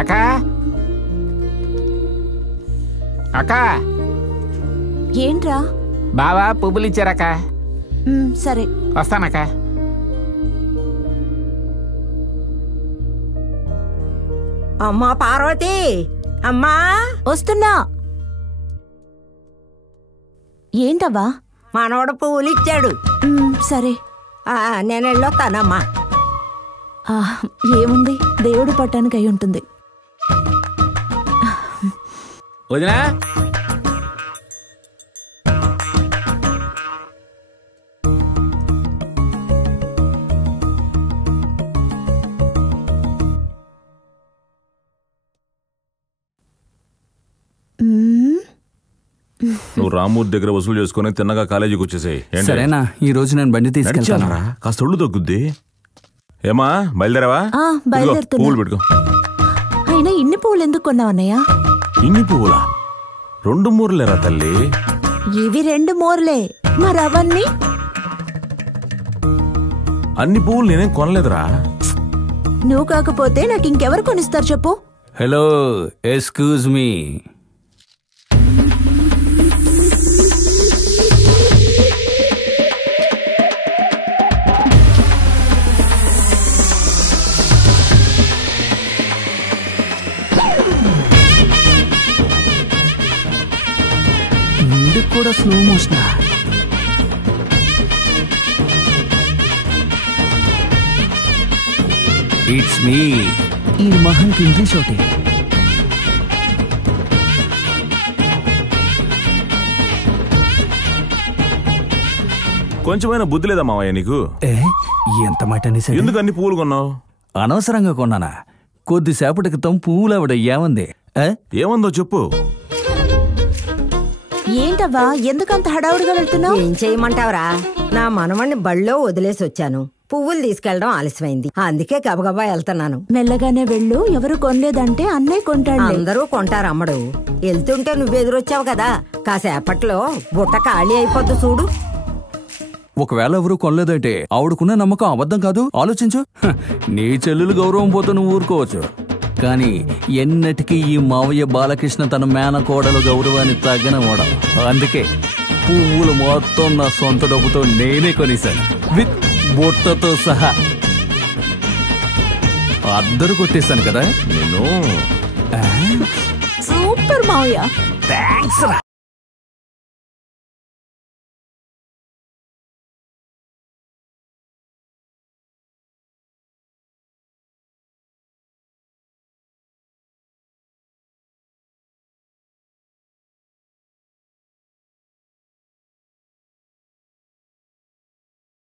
అక్కా అక్కా ఏంట్రా? బావా పువ్వులు ఇచ్చారక్క. సరే వస్తానక్క. అమ్మా పార్వతి, అమ్మా వస్తున్నా. ఏంటవ్వా? మనవడు పువ్వులు ఇచ్చాడు. సరే నేను వెళ్ళొస్తానమ్మా. ఏముంది, దేవుడు పట్టానికి అయి ఉంటుంది. వదినా నువ్వు రామూర్తి దగ్గర వసూలు చేసుకుని తిన్నగా కాలేజీకి వచ్చేసాయి. సరేనా, ఈ రోజు నేను బండి తీసుకెళ్తాను. కాస్త ఒళ్ళు తగ్గుద్ది. ఏమా బయలుదేరావా? పువ్వులు పెట్టుకో. అయినా ఇన్ని పువ్వులు ఎందుకు కొన్నావన్నయ్యా? ఇన్ని పువ్వులా? 2 మూరలేరా తల్లి? ఇవి 2 మూరలే, మరవన్నీ? అన్ని పువ్వులు నేనేం కొనలేదురా. నువ్వు కాకపోతే నాకు ఇంకెవరు కొనిస్తారు చెప్పు? Hello, excuse me. వీడికి కూడా స్లో మోషన్. It's me. ఈ మహన్కి ఇంగ్లీష్ ఒకటి. కొంచెమైనా బుద్ధి లేదా మావయ్య నీకు? ఎంత మాట అనేసి. ఎందుకు అన్ని పువ్వులు కొన్నావు? అనవసరంగా కొన్నానా? కొద్దిసేపటి క్రితం పువ్వులు ఆవిడ ఏమంది? ఏమందో చెప్పు. ఏంటవ్వా, ఎందుకంత హడావుడిగా వెళ్తున్నావు? ఏం చేయమంటావరా, నా మనవణ్ణి బళ్ళో వదిలేసి వచ్చాను. పువ్వులు తీసుకెళ్లడం ఆలస్యమైంది, అందుకే గబగబా వెళ్తున్నాను. మెల్లగానే వెళ్ళు, ఎవరు కొనలేదంటే అన్నయ్య కొంటాడు. అందరూ కొంటారు అమ్మడు. వెళ్తుంటే నువ్వెదురొచ్చావు కదా, కాసేపట్లో బుట్ట ఖాళీ అయిపోద్దు చూడు. ఒకవేళ ఎవరు కొనలేదంటే ఆవిడకున్న నమ్మకం అబద్ధం కాదు. ఆలోచించు. నీ చెల్లెలు గౌరవం పోతే నువ్వు ఊరుకోవచ్చు, కానీ ఎన్నటికీ ఈ మావయ్య బాలకృష్ణ తన మేనకోడలు గౌరవాన్ని తగ్గనవడం. అందుకే పువ్వులు మొత్తం నా సొంత డబ్బుతో నేనే కొనేశాను, విత్ బొట్టతో సహా. అద్దరు కొట్టేశాను కదా నేను. సూపర్ మావయ్య. థ్యాంక్స్ రా.